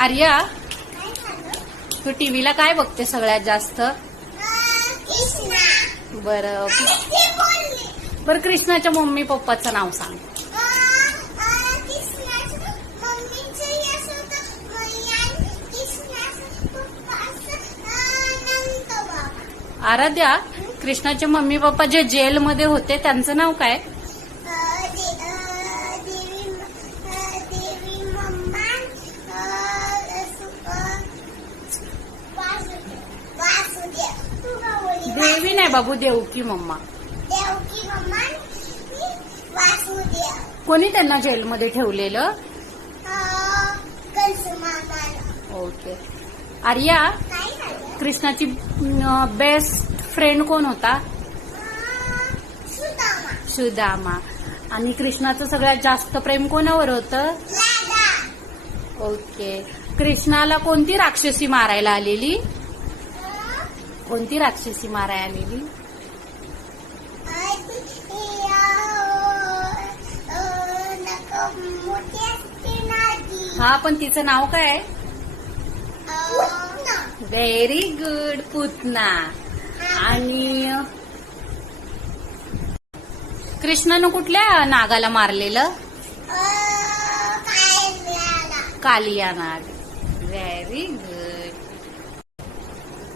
आर्या तू टीव्हीला काय बघते सगळ्यात जास्त? बरं बरं कृष्णाच्या मम्मी पप्पाचं नाव सांग. आराध्या कृष्णाचे मम्मी पप्पा जे जेलमध्ये होते त्यांचं नाव काय? देवी नाही बाबू देवकी मम्मा देवकी मम्मा वासुदेव कोणी त्यांना जेलमध्ये ठेवलेलं ओके आर्या कृष्णाची बेस्ट फ्रेंड कोण होता सुदामा आणि कृष्णाचं सगळ्यात जास्त प्रेम कोणावर होतं? ओके कृष्णाला कोणती राक्षसी मारायला आलेली? कोणती राक्षसी मारायला आलेली? हा पण तिचं नाव काय व्हेरी गुड पुतना. आणि कृष्णानं कुठल्या नागाला मारलेलं? कालिया नाग. Very good